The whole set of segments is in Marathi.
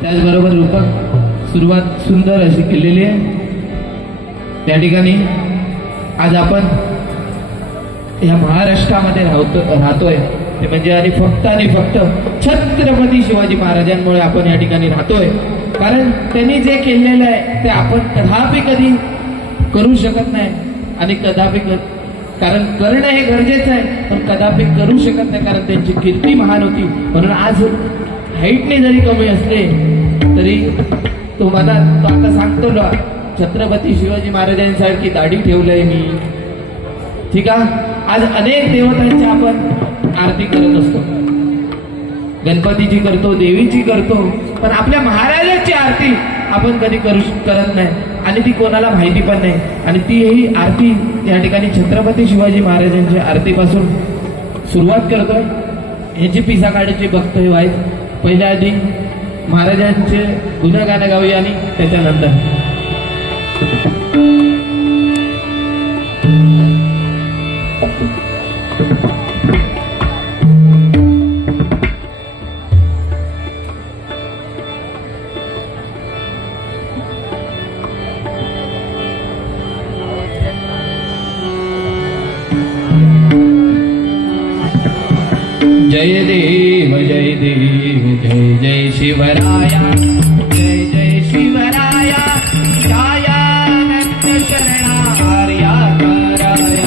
त्याचबरोबर रूपक सुरुवात सुंदर अशी केलेली आहे। त्या ठिकाणी आज आपण या महाराष्ट्रामध्ये राहतोय ते म्हणजे आणि फक्त छत्रपती शिवाजी महाराजांमुळे आपण या ठिकाणी राहतोय। कारण त्यांनी जे केलेलं आहे ते आपण कधी करू शकत नाही आणि कारण करणं हे गरजेचं आहे पण कदापि करू शकत नाही कारण त्यांची कीर्ती महान होती। म्हणून आज हाईटने जरी कमी असले तरी तो आता सांगतो ना छत्रपती शिवाजी महाराजांसारखी दाढी ठेवलंय मी, ठीक आहे। आज अनेक देवतांची आपण आरती करत असतो, गणपतीची करतो, देवीची करतो, पण आपल्या महाराजांची आरती आपण कधी करत नाही आणि ती कोणाला माहिती पण नाही। आणि ती ही आरती या ठिकाणी छत्रपती शिवाजी महाराजांच्या आरतीपासून सुरुवात करतोय। ह्याची पिसा काढायची बघतोय वाईट पहिल्या आधी महाराजांचे गुणगान गाऊया आणि त्याच्यानंतर जय देव जय देव जय जय शिवराया, जय जय शिवराया, दयानंद शरणार्या कराया।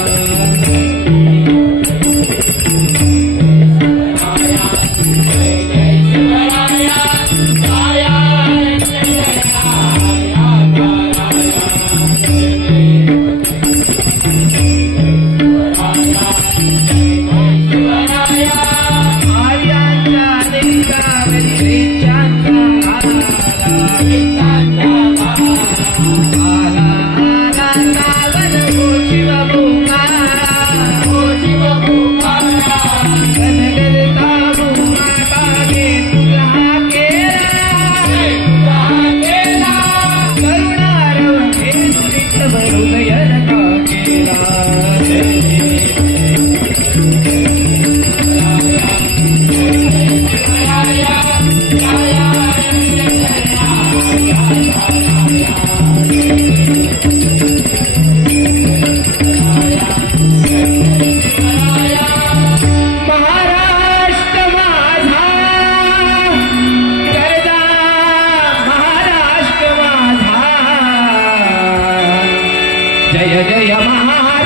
जय जय महाराष्ट्र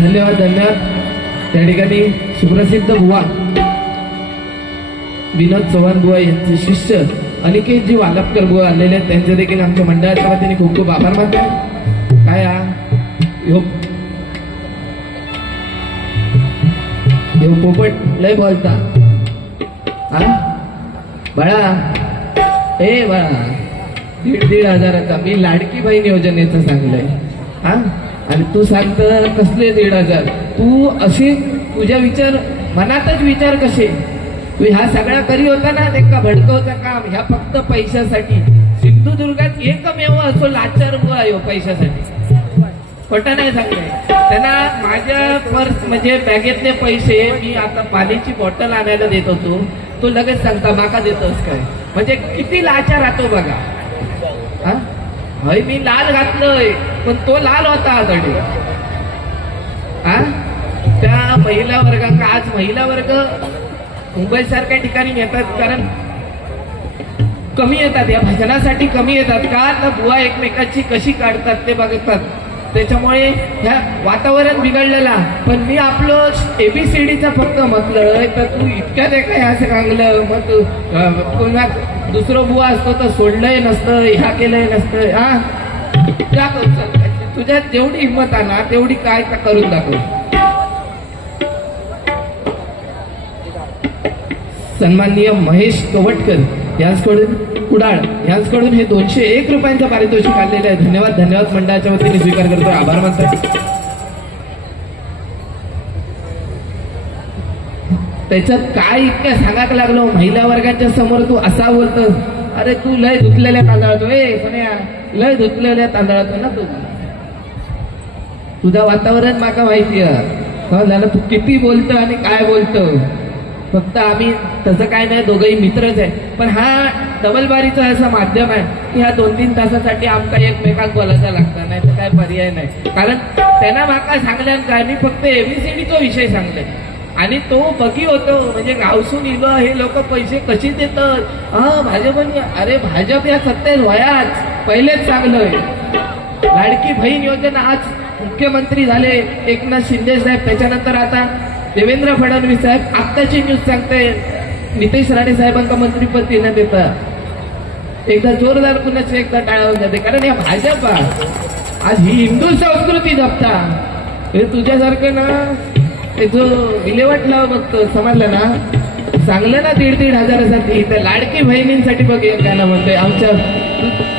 धन्यवाद धन्यवाद। त्या ठिकाणी सुप्रसिद्ध बुवा विनोद चव्हाण बुवा यांचे शिष्य अनिकेतजी वालपकर बुवा आलेले आहेत, त्यांचे देखील आमच्या मंडळाच्या वतीने खूप खूप आभार मानतो. काय यो पोपट लय बोलता बाळा, ए बाळा, 1,500 हजाराचा मी लाडकी बहीण योजनेचं सांगलंय आणि तू सांगत कसले 1,500? तू असे तुझ्या विचार मनातच विचार कसे तू ह्या सगळ्या करी होता ना ते का भडकवचं काम ह्या फक्त पैशासाठी. सिंधुदुर्गात एकमेव असो लाचार बुवा यो पैशासाठी, खोटं नाही सांगलंय. त्यांना माझ्या पर्स म्हणजे बॅगेतले पैसे मी आता पाण्याची बॉटल आणायला देत होतो, तो लगेच सांगता माका देतोस काय, म्हणजे किती लाचार राहतो बघा. हय मी लाल घातलंय पण तो लाल होता आधडी. त्या महिला वर्ग आज महिला वर्ग मुंबई सारख्या ठिकाणी येतात कारण कमी येतात, या भजनासाठी कमी येतात का तर बुवा एकमेकाची कशी काढतात ते बघतात, त्याच्यामुळे ह्या वातावरण बिघडलेला. पण मी आपलं एबीसीडीचा फक्त म्हटलं तर तू इतक्यात एका ह्या सांगलं, मग तू पुन्हा दुसरं बुवा असतो तर सोडलंय नसतं, ह्या केलंय नसतं. तुझ्यात जेवढी हिंमत आहे ना तेवढी काय करून दाखव. सन्माननीय महेश कवटकर यांच्याकडून कुडाळ यांच्याकडून हे 201 रुपयांचं पारितोषिक आलेलं आहे. धन्यवाद धन्यवाद. मंडळाच्या वतीने स्वीकार करतो, आभार मानतो. त्याच्यात काय इतक्या सांगायला लागलो महिला वर्गाच्या समोर तू असा बोलतो. अरे तू लय धुतलेल्या तांदळातो, सोन्या लय धुतलेल्या तांदळातो ना तू. तुझं वातावरण माका माहिती आहे, तू किती बोलतो आणि काय बोलतो. फक्त आम्ही तसं काय नाही, दोघंही मित्रच आहे. पण हा डबलबारीचा असं माध्यम आहे की ह्या 2-3 तासासाठी आमका एकमेकांक बोलायचा लागतं, नाही तर काय पर्याय नाही. कारण त्यांना माका सांगल्यान काय मी फक्त एबीसीडीचा विषय सांगले आणि तो बघी होतो म्हणजे गावसून इलं हे लोक पैसे कशी देतात. भाजपने अरे भाजप या सत्तेत वयाच पहिलेच चांगलं. लाडकी बहीण योजना आज मुख्यमंत्री झाले एकनाथ शिंदे साहेब, त्याच्यानंतर आता देवेंद्र फडणवीस साहेब. आत्ताची न्यूज सांगते नितेश राणे साहेबांना मंत्रीपद देण्यात येतं. एकदा जोरदार कुणाचे एकदा टाळावून जाते कारण या भाजप आज ही हिंदू संस्कृती जपता. हे तुझ्यासारखं ना ते जो विल्हेवाट लाव बघतो समजलं ना, चांगलं ना 1,500 हजारासाठी त्या लाडकी बहिणींसाठी बघ काय ना म्हणतोय. आमच्या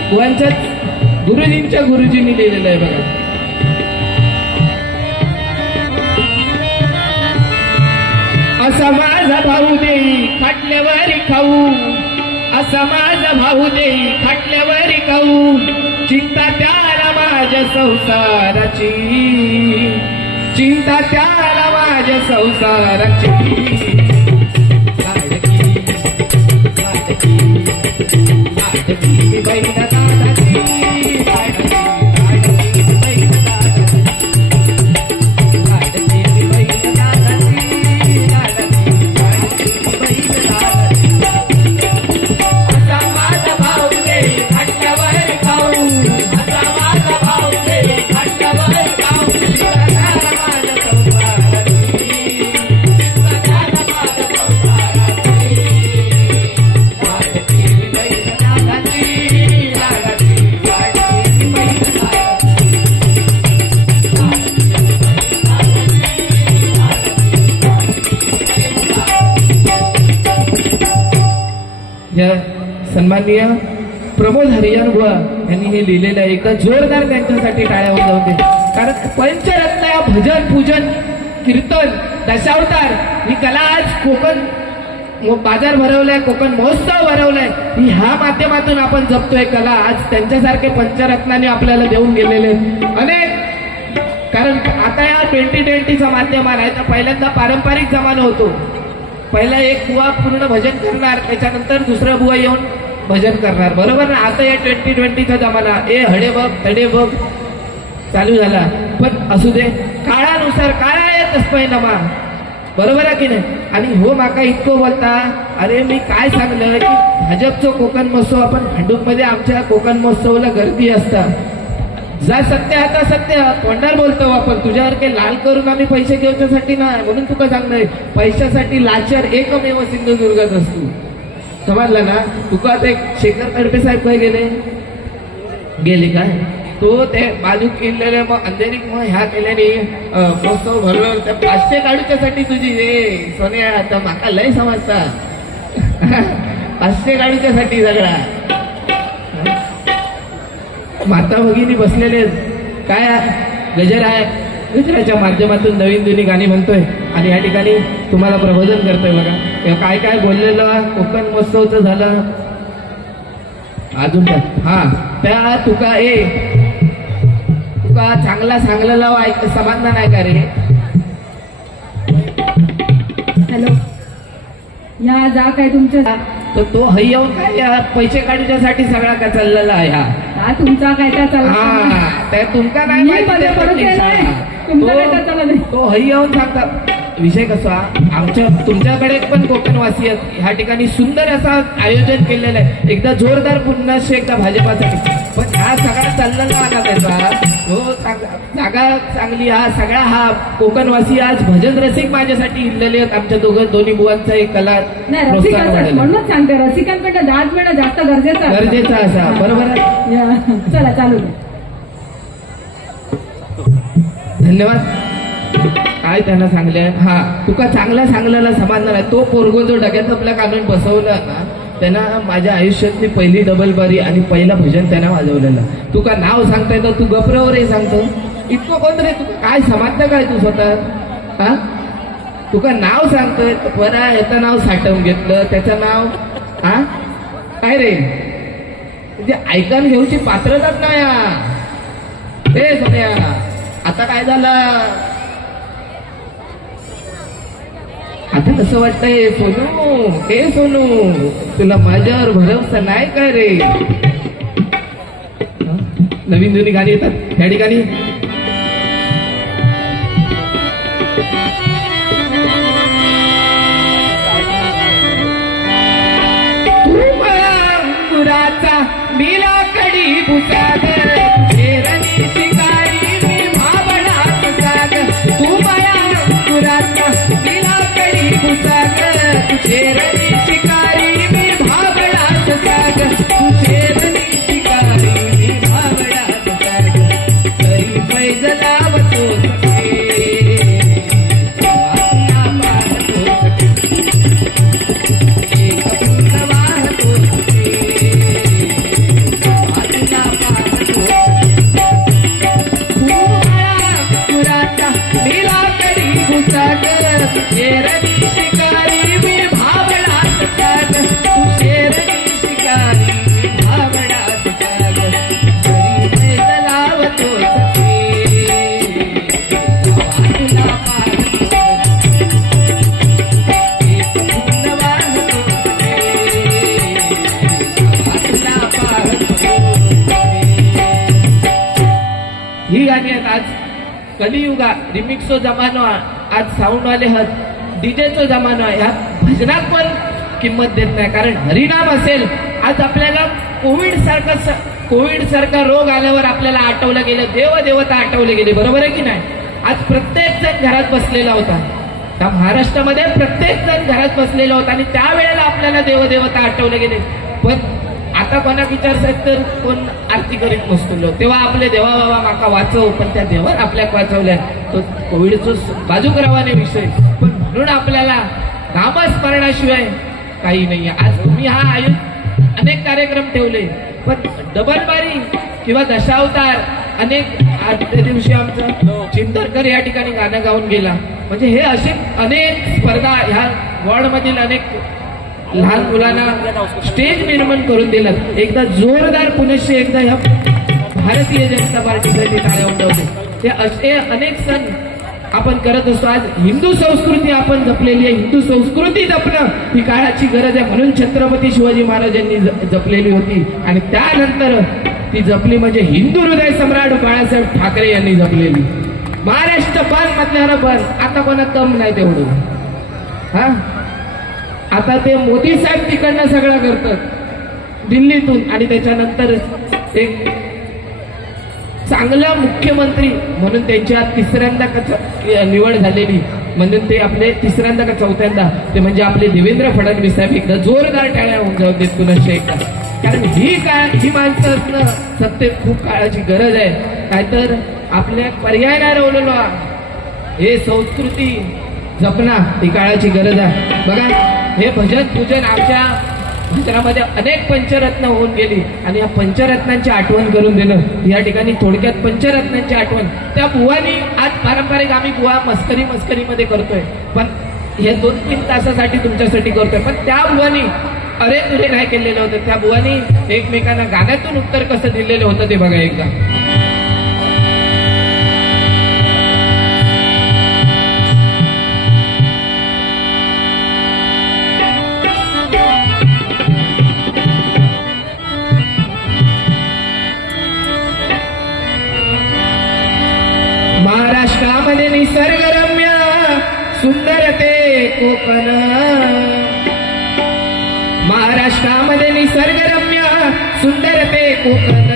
बुवांच्या गुरुजींच्या गुरुजींनी लिहिलेलं आहे बघा. असा माझा भाऊ देई खाटल्यावर खाऊ, असा माझा भाऊ देई खाटल्यावर खाऊ, चिंता त्याला माझ्या संसाराची, चिंता त्याला माझ्या संसाराची. लाडकी लाडकी लाडकी बहीण दादाची, लाडकी लाडकी बहीण दादाची, लाडकी बहीण दादाची, लाडकी लाडकी बहीण दादाची. असा माझा भाऊ देई खाटल्यावर खाऊ, असा माझा भाऊ देई खाटल्यावर खाऊ, सन्माननीय प्रमोद हरियान बुवा यांनी हे लिहिलेलं आहे. एकदा जोरदार त्यांच्यासाठी टाळ्या वाजवते. कारण पंचरत्न या भजन पूजन कीर्तन दशावतार ही कला आज कोकण बाजार भरवलाय, कोकण महोत्सव भरवलाय, ह्या माध्यमातून आपण जपतोय कला. आज त्यांच्यासारखे पंचरत्नाने आपल्याला देऊन गेलेले अनेक. कारण आता या 2020चा माध्यम आहे तर पहिल्यांदा पारंपरिक जमाना होतो. पहिला एक बुवा पूर्ण भजन करणार, त्याच्यानंतर दुसरा बुवा येऊन भजन करणार, बरोबर ना. आता या 2020चा जमाना हडे बघ तडे बघ चालू झाला. पण असू दे, काळानुसार काळा येतच परिणामा, बरोबर आहे की नाही. आणि हो माका इतकं बोलता, अरे मी काय सांगलं की भाजपचं कोकण महोत्सव आपण भांडूपमध्ये आमच्या कोकण महोत्सवाला गर्दी असता. जा सत्य आता सत्य तोंडार बोलतो आपण तुझ्यासारखे लाल करून आम्ही पैसे घेऊच्यासाठी नाही म्हणून तुका सांगणार पैशासाठी लाचार एकमेव सिंधुदुर्गात असतो समजला ना तुका ते शेखर तडपे साहेब काय गेले काय तो ते बाजू किल्लेले मग अंधेरी मग ह्या केल्याने महोत्सव भरलो त्या 500 काढूच्यासाठी तुझी रे सोन्या आता माका लय समजता 500 काढूच्यासाठी सगळा माता भगिनी बसलेले काय गजर आहे गजराच्या माध्यमातून नवीन जुनी गाणी म्हणतोय आणि या ठिकाणी तुम्हाला प्रबोधन करतोय बघा काय काय बोललेलं कोकण महोत्सवचं झालं अजून हा त्या तुका तुका चांगला सांगलेला ऐक समाधान आहे का रे हॅलो या जा काय तुमच्या तर तो येऊन काय या पैसे काढण्यासाठी सगळा का चाललेला आहे हा तुमचा काय त्या हा त्या तुमका नाही माहिती तो येऊन सांगता विषय कसा आमच्या तुमच्याकडे पण कोकणवासी आहेत ह्या ठिकाणी सुंदर असा आयोजन केलेलं आहे एकदा जोरदार पुन्हा एकदा भाजपासाठी पण हा सगळा चाललेला आला त्याचा हो जागा चांगली हा सगळा हा कोकणवासी आज भजन रसिक माझ्यासाठी इल्लेले आहेत आमच्या दोन्ही बुवांचा एक कला म्हणूनच सांगते रसिकांकडे दाद मिळणं जास्त गरजेचा असा बरोबर आहे चला चालू धन्यवाद काय त्यांना सांगले हा तुका चांगला सांगलेला समाधान आहे तो पोरगो जो डग्यात आपल्या काढून बसवला ना त्यांना माझ्या आयुष्यातली पहिली डबल बारी आणि पहिला भजन त्यांना वाजवलेलं तुका नाव सांगता येतं तू गप्रावरही सांगतो इतकं कोण रे तुका काय समजतं काय तू स्वतः हा तुका नाव सांगतोय बरं याचं नाव साठवून घेतलं त्याचं नाव हा काय रे म्हणजे ऐकून घेऊची पात्रताच नाही हे सोन्या आता काय झालं आता कसं वाटतंय सोनू हे सोनू तुला माझ्यावर भरोसा नाही काय रे नवीन जुनी गाणी येतात त्या ठिकाणी अंकुराचा नीला कडी भुसाग शेरणी शिकारी मी भावना भुसाग तू माया अंकुराचा नीला कडी भुसाग शेरणी शिकारी मी भावना भुसाग तू शेरणी शिकारी मी भावना भुसाग तरी पैज लावतो शेरणी शिकारी मी भावनात साग तू शेरणी शिकारी मी भावनात साग तरी पैज लावतो वाटला पाहतो एक फुल वाहतो वाटला पाहतो ही गाणी आहेत आज कलियुगा रिमिक्सो जमानो आज साऊंड वाले डीजेचा जमाना आहे ह्या भजनात पण किंमत देत नाही कारण हरिनाम असेल आज आपल्याला कोविड सारखा रोग आल्यावर आपल्याला आठवलं गेलं देवदेवता आठवले गेले बरोबर आहे की नाही आज प्रत्येक जण घरात बसलेला होता त्या महाराष्ट्रामध्ये प्रत्येक जण घरात बसलेला होता आणि त्यावेळेला आपल्याला देवदेवता आठवले गेले पण आता कोणा विचारतात तर कोण आरती करीत नसतो तेव्हा आपले देवा बाबा माका वाचव पण त्या देवावर आपल्याक वाचवल्या तो कोविडचं बाजू करावाने विषय पण म्हणून आपल्याला नामस्मरणाशिवाय काही नाही आज तुम्ही हा अनेक कार्यक्रम ठेवले पण डबल बारी किंवा दशावतार अनेक त्या दिवशी आमचं चिंतरकर या ठिकाणी गाणं गाऊन गेला म्हणजे हे असे अनेक स्पर्धा ह्या वॉर्डमधील अनेक लहान मुलांना स्टेज निर्माण करून दिलं एकदा जोरदार पुनश्च एकदा ह्या भारतीय जनता पार्टीसाठी टाळ्या उठवते ते असे अनेक सण आपण करत असतो आज हिंदू संस्कृती आपण जपलेली आहे हिंदू संस्कृती जपणं ही काळाची गरज आहे म्हणून छत्रपती शिवाजी महाराजांनी जपलेली होती आणि त्यानंतर ती जपली म्हणजे हिंदू हृदय सम्राट बाळासाहेब ठाकरे यांनी जपलेली महाराष्ट्र बंद म्हटल्यावर बंद आता कोणा कम नाही तेवढं हा आता ते मोदी साहेब तिकडनं सगळं करतात दिल्लीतून आणि त्याच्यानंतर एक चांगला मुख्यमंत्री म्हणून त्यांच्या तिसऱ्यांदा निवड झालेली, म्हणून ते आपले तिसऱ्यांदा का चौथ्यांदा ते म्हणजे आपले देवेंद्र फडणवीस साहेब एकदा जोरदार टाळ्या होऊन जाऊ देत पुन्हा एकदा. कारण ही माणसं असणं सत्तेत खूप काळाची गरज आहे. नाहीतर आपल्या पर्याय नाही राहिलेलो, हे संस्कृती जपणं ही काळाची गरज आहे. बघा हे भजन पूजन आमच्या भजनामध्ये अनेक पंचरत्न होऊन गेली आणि या पंचरत्नांची आठवण करून देणं या ठिकाणी थोडक्यात पंचरत्नांची आठवण त्या बुवानी आज पारंपरिक आम्ही बुवा मस्करीमध्ये करतोय, पण हे 2-3 तासासाठी तुमच्यासाठी करतोय. पण त्या बुवानी अरे तुरे नाही केलेलं होतं. त्या बुवानी एकमेकांना गाण्यातून उत्तर कसं दिलेलं होतं ते बघा एकदा. महाराष्ट्रामध्ये निसर्गरम्य सुंदर ते कोकण, महाराष्ट्रामध्ये निसर्गरम्य सुंदर ते कोकण,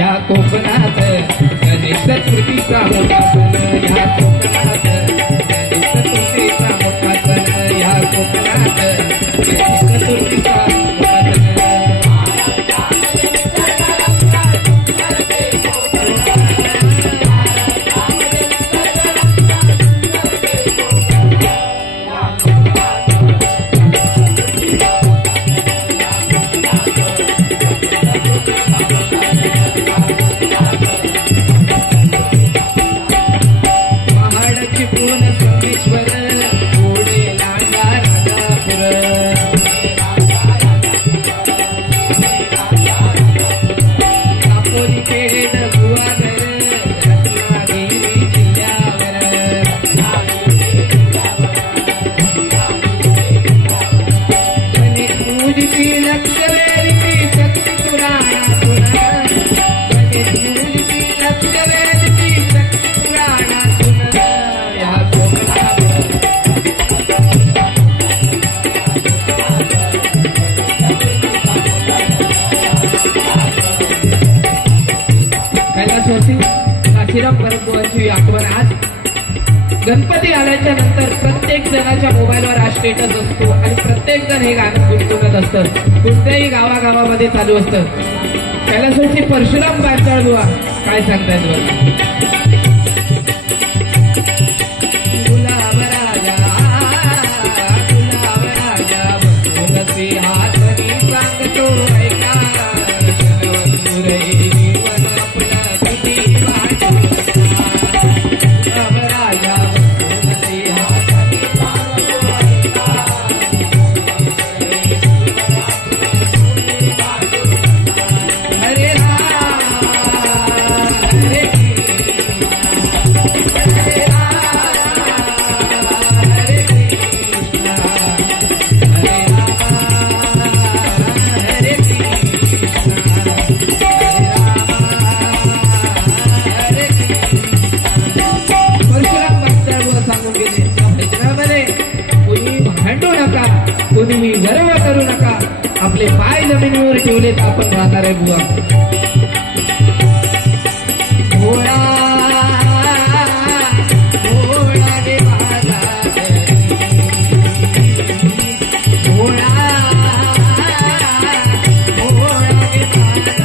या कोकणात गणेश चतुर्थीचा मोठा सण, या कोकणात गणेश चतुर्थीचा मोठा सण, या कोकणात गणेश चतुर्थीचा मोठा सण. आठवण आज गणपती आल्याच्या नंतर प्रत्येक जणाच्या मोबाईलवर हा स्टेटस असतो आणि प्रत्येक जण हे गाणं गुणगुणत असतं, कोणत्याही गावागावामध्ये चालू असतं. कैलासवासी परशुराम पाचाळ बुवा काय सांगतायत बघा. गुलाब राजा बसुरसी हातनी सांगतो ऐका, कोणी गर्व करू नका, आपले पाय जमिनीवर ठेवले तर आपण राहणार आहे बुवा. भोळा भोळा रे माझा भोळा भोळा रे माझा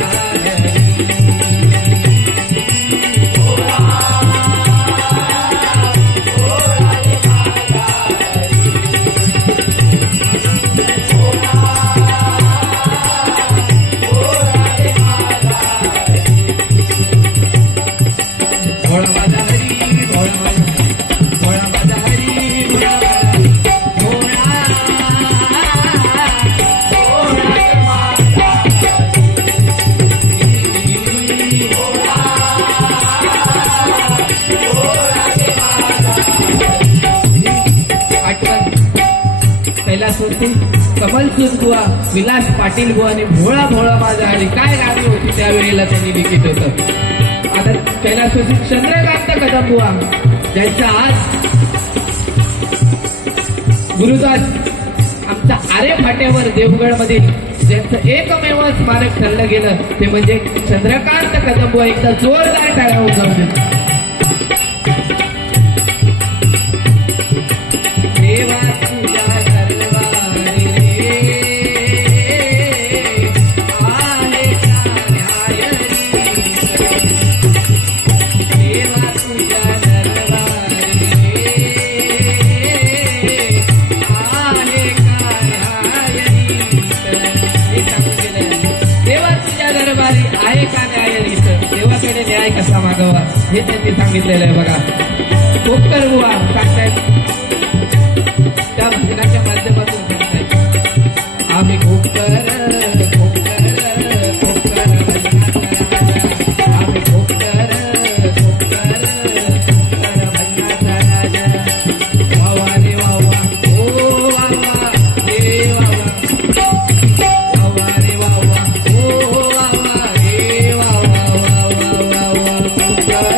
कमलसूत बुवा, विलास पाटील बुवा आणि भोळा भोळा माझा हरी काय गाणी होती त्यावेळेला त्यांनी लिखित होतं. आता कैलासवासी चंद्रकांत कदम बुवा ज्यांचा आज गुरुदास आमच्या आरे फाट्यावर देवगड मध्ये ज्यांचं एकमेव स्मारक ठरलं गेलं ते म्हणजे चंद्रकांत कदम. एकदा जोरदार टाळ्या उजवतील. देवा तुझ्या दरबारी आहे न्याय देवा तुझ्या दरबारी आहे देवा तुझ्या दरबारी आहे का न्याय देवाकडे न्याय कसा मागावा हे त्यांनी सांगितलेलं आहे बघा. खोपकर बुवा सांगतायत त्या भजनाच्या माध्यमातून सांगतायत आम्ही खोपकर खोपकर खोपकर आम्ही खोपकर खोपकर खोपकर भजनाचा राजा. वावा रे वावा ओ वावा रे वावा वावा रे वावा ओ वावा रे वावा वावा वावा खोपकर.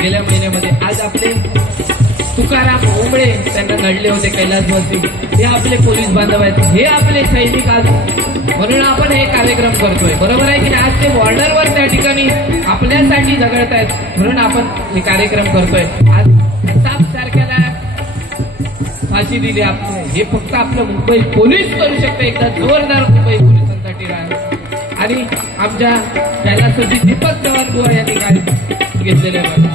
गेल्या महिन्यामध्ये आज आपले तुकाराम ओंबळे त्यांना नडले होते कैलासवासी. हे आपले पोलीस बांधव आहेत, हे आपले सैनिक आज, म्हणून आपण हे कार्यक्रम करतोय. बरोबर आहे की नाही. आज ते बॉर्डरवर त्या ठिकाणी आपल्यासाठी झगडतायत म्हणून आपण हे कार्यक्रम करतोय. आज साप सारख्याला फाशी दिली आपले, हे फक्त आपलं मुंबई पोलीस करू शकते. एकदा जोरदार मुंबई पोलिसांसाठी राहा. आणि आमच्या कैलासवासी दीपक चव्हाण बुवा यांनी काय घेतलेले आहे.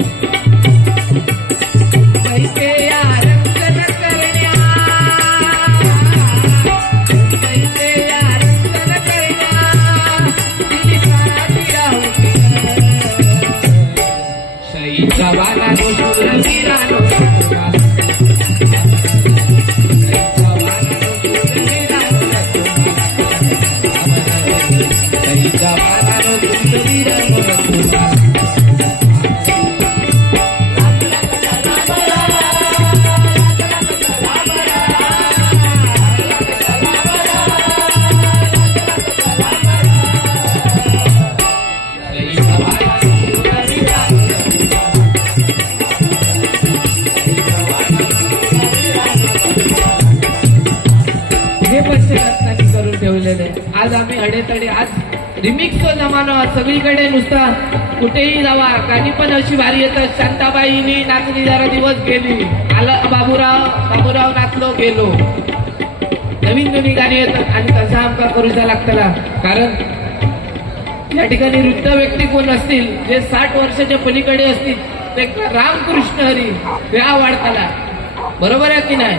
पैसे या रक्षण करण्या पैसे या रक्षण करण्या दिली शहीद जवानानो शूरवीरानो शहीद जवानानो शूरवीरानो करून ठेवलेले. आज आम्ही अडेतडे आज रिमिक्सचा जमाना सगळीकडे नुसता कुठेही जावा गाणी पण अशी भारी येतात. शांताबाईनी नाचली जरा दिवस गेली, आला बाबूराव नाचलो गेलो, नवीन जुनी गाणी येतात आणि तसा आमका करूचा लागतला. कारण या ठिकाणी वृद्ध व्यक्ती कोण असतील जे 60 वर्षाच्या पलीकडे असतील ते रामकृष्ण हरी त्या वाढताला. बरोबर आहे की नाही.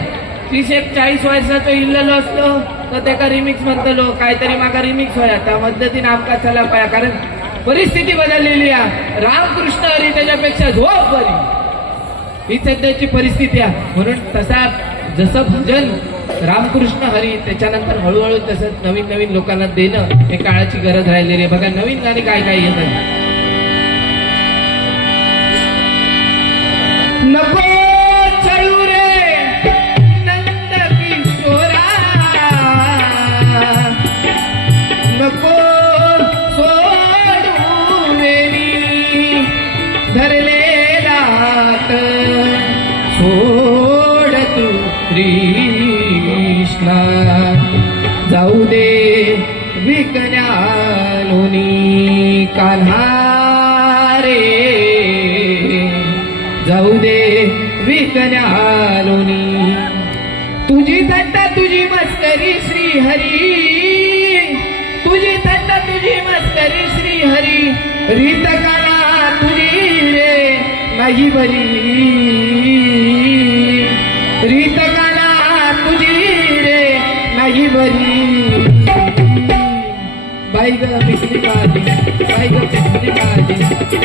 30-40 वर्षाचो इल्लेलो असतो तर त्याका रिमिक्स म्हणतलो, काहीतरी माका रिमिक्स व्हाया त्या पद्धतीने आमका चला पाया. कारण परिस्थिती बदललेली आहे. रामकृष्ण हरी त्याच्यापेक्षा झोप बरी ही सध्याची परिस्थिती आहे. म्हणून तसा जसं भजन रामकृष्ण हरी त्याच्यानंतर हळूहळू तसंच नवीन नवीन लोकांना देणं हे काळाची गरज राहिलेली आहे. बघा नवीन गाणी काय काय येतात. नको चळू रे नंद किशोरा, नको सोडू वेणी धरलेला हात, सोड तू कृष्णा जाऊ दे विकण्यालोनी कान्हा रे, जाऊ दे विकण्यालोनी. तुझी थट्टा तुझी मस्करी श्री हरी, तुझी थट्टा तुझी मस्करी श्री हरी, रीत करा तुझी रे नाही बरी रीत गाला तुझी रे नाही बरी बाई ग पिसली माझी बाई ग पिसली माझी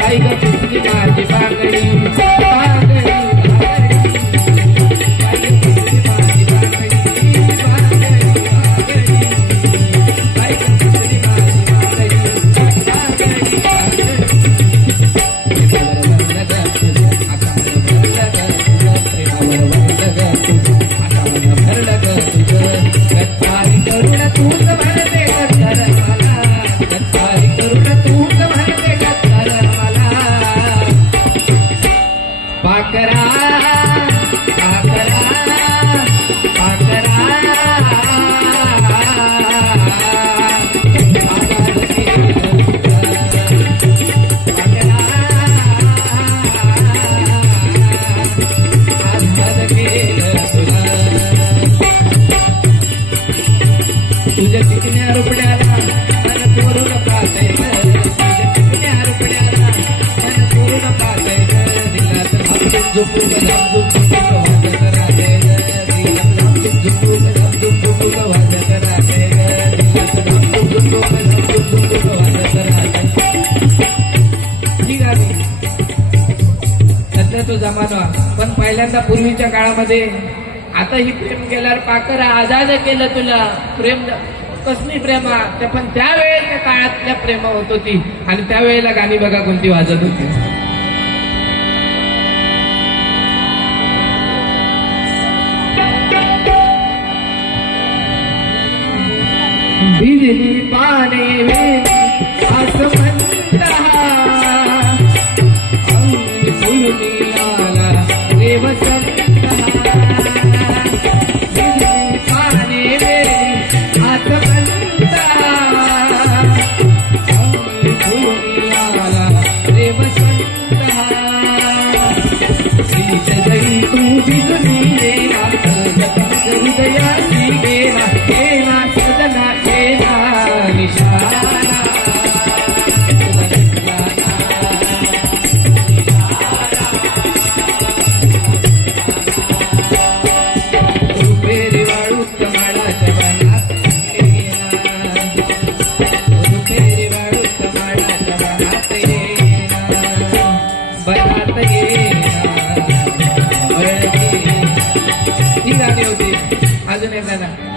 बाई ग पिसली माझी बांगडी बांगडी तुझ्या चिकन्या रुपड्याला मन चोरून पाहते तुझ्या चिकन्या रुपड्याला मन चोरून पाहते दिलात लांबून झोपून वाजत राहते दिलात लांबून झोपून वाजत राहते दिलात लांबून झोपून वाजत राहते ठीक आहे सध्या तो जमाना पण पहिल्यांदा पूर्वीच्या काळामध्ये आता ही प्रेम केल्यावर पाकर आजाद केलं तुला प्रेम कसली प्रेमा ते पण त्यावेळेच्या काळातल्या प्रेम होत होती आणि त्यावेळेला गाणी बघा कोणती वाजत होती बिजली पाने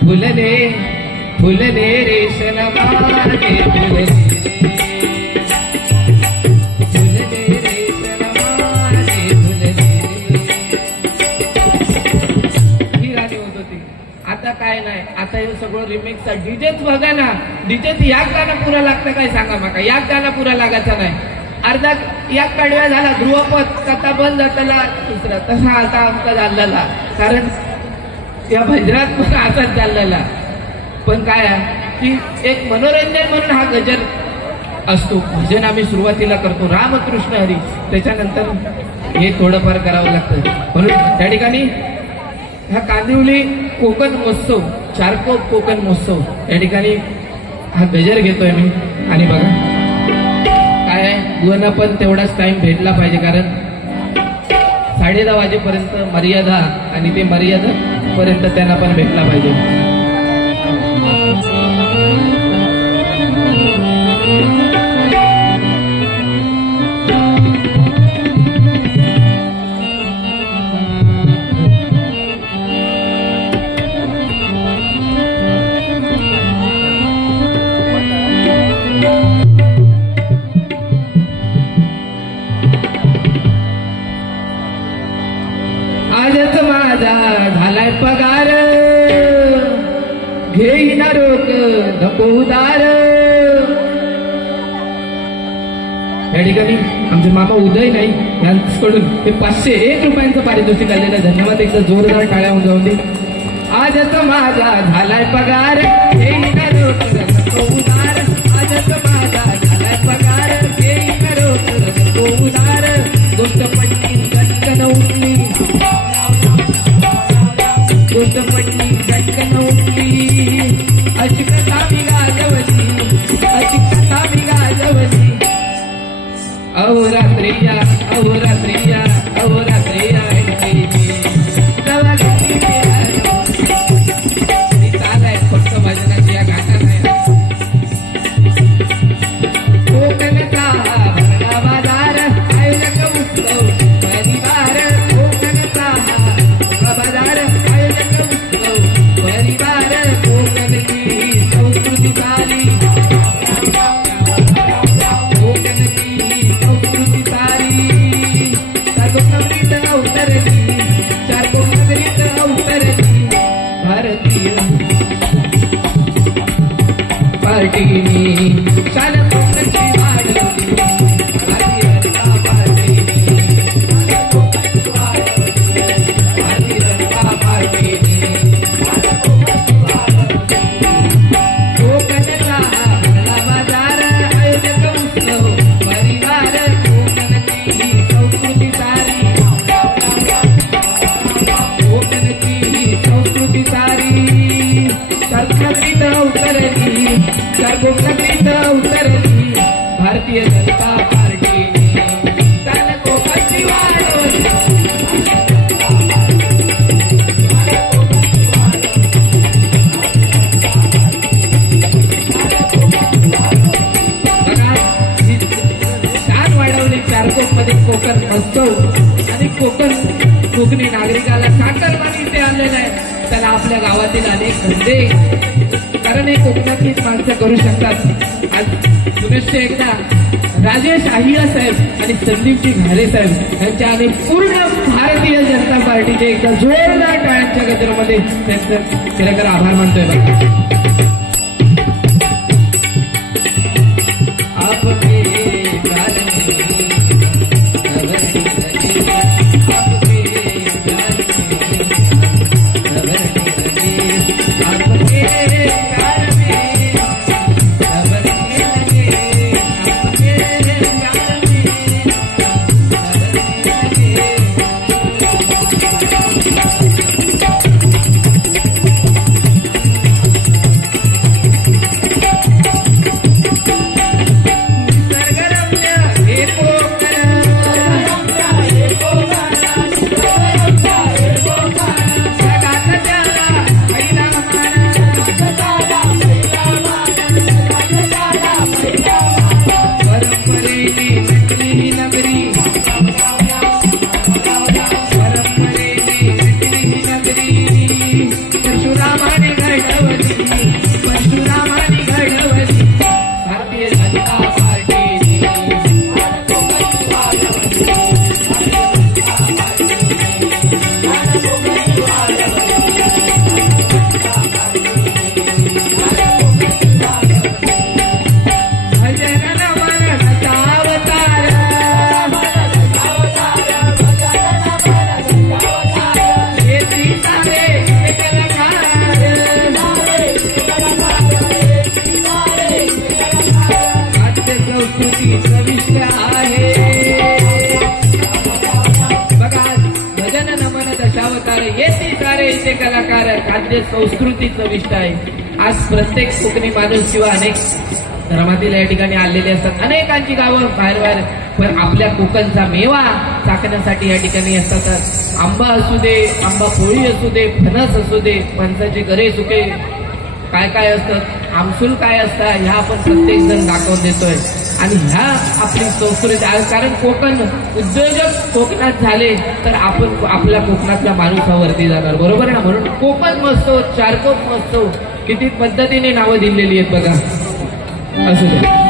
फुलले फुलले रेशम माझे फुलले फुलले रेशम माझे फुलले ही गाणी होत होती आता काय नाही आता हे सगळं रिमिक्स डीजेच बघा ना डीजेच याक गाणं पुरा लागतं काय सांगा माका याक गाणं पुरा लागायचा नाही अर्धा याक कडव्या झाला ध्रुवपद कथा बंद जाताला दुसरा तसा आता आमचा झालेला कारण या भजनात पण असाच चाललेला पण काय की एक मनोरंजन म्हणून हा गजर असतो भजन आम्ही सुरुवातीला करतो रामकृष्ण हरी त्याच्यानंतर हे थोडंफार करावं लागतं म्हणून त्या ठिकाणी हा कांदिवली कोकण महोत्सव चारकोप कोकण महोत्सव या ठिकाणी हा गजर घेतोय मी आणि बघा काय आहे गुवांना पण तेवढाच टाइम भेटला पाहिजे कारण 10:30 वाजेपर्यंत मर्यादा आणि ते मर्यादा पर्यंत त्यांना पण भेटला पाहिजे आजच माझा झालाय पगार घेईन रोक नको उदार या ठिकाणी आमचे मामा उदय नाही यांच्याकडून हे 501 रुपयांचं पारितोषिक आलेलं धन्यवाद एकदा जोरदार टाळ्या होऊन जाऊन दे आजच माझा झालाय पगार घेईन रोक नको उदार आजच माझा झालाय पगार घेईन रोक नको उदार गोष्ट पट्टी झटकन उठली गोष्ट पट्टी झटकन उठली अशी कथा मी गाजवली अशी कथा मी गाजवली अहोरात्रिया अहोरात्रिया अहोरात्रिया चाल आहे फक्त भजनाची या गाण्यात आहे. कोकणचा भरला बाजार आयोजक उत्सव परिवार. कोकणचा बाजार आयोजक उत्सव परिवार. कोकणची संस्कृती सारी पार्टीनी शान कोकणची वाढवली. कोकणचा भरला बाजार आयोजक उत्सव परिवार. कोकणची संस्कृती सारी कोकणची संस्कृती सारी संस्कृतीत उतरली कोकणीत उतरली. भारतीय जनता पार्टीने शान कोकणची वाढवली. शान वाढवली. चारकोप मध्ये कोकण महोत्सव आणि कोकणी नागरिकाला साखरमानी इथे आलेलं आहे. त्याला आपल्या गावातील अनेक धंदे कारण हे कोकणातलीच माणसं करू शकतात. आज सुनिश्चित एकदा राजेश आहिया साहेब आणि संदीपजी घाले साहेब यांच्या आणि पूर्ण भारतीय जनता पार्टीचे एकदा जोरदार टाळ्यांच्या गजरामध्ये त्यांचं खरं आभार मानतोय. कलाकार खाद्य संस्कृती चविष्ट आहे. आज प्रत्येक कोकणी माणूस किंवा अनेक धर्मातील या ठिकाणी आलेले असतात. अनेकांची गावं बाहेर पण आपल्या कोकणचा मेवा चाखण्यासाठी या ठिकाणी असतात. आंबा असू दे, आंबा पोळी असू दे, फणस असू दे, फणसाचे गरे सुके काय काय असतात, आमसूल काय असतात, ह्या आपण प्रत्येक जण दाखवून देतोय. आणि ह्या आपली संस्कृती कारण कोकण उद्योजक कोकणात झाले तर आपण आपल्या कोकणातला माणूस हा वरती जाणार. बरोबर आहे ना. म्हणून कोकण महोत्सव, चारकोप महोत्सव किती पद्धतीने नावं दिलेली आहेत बघा. असू दे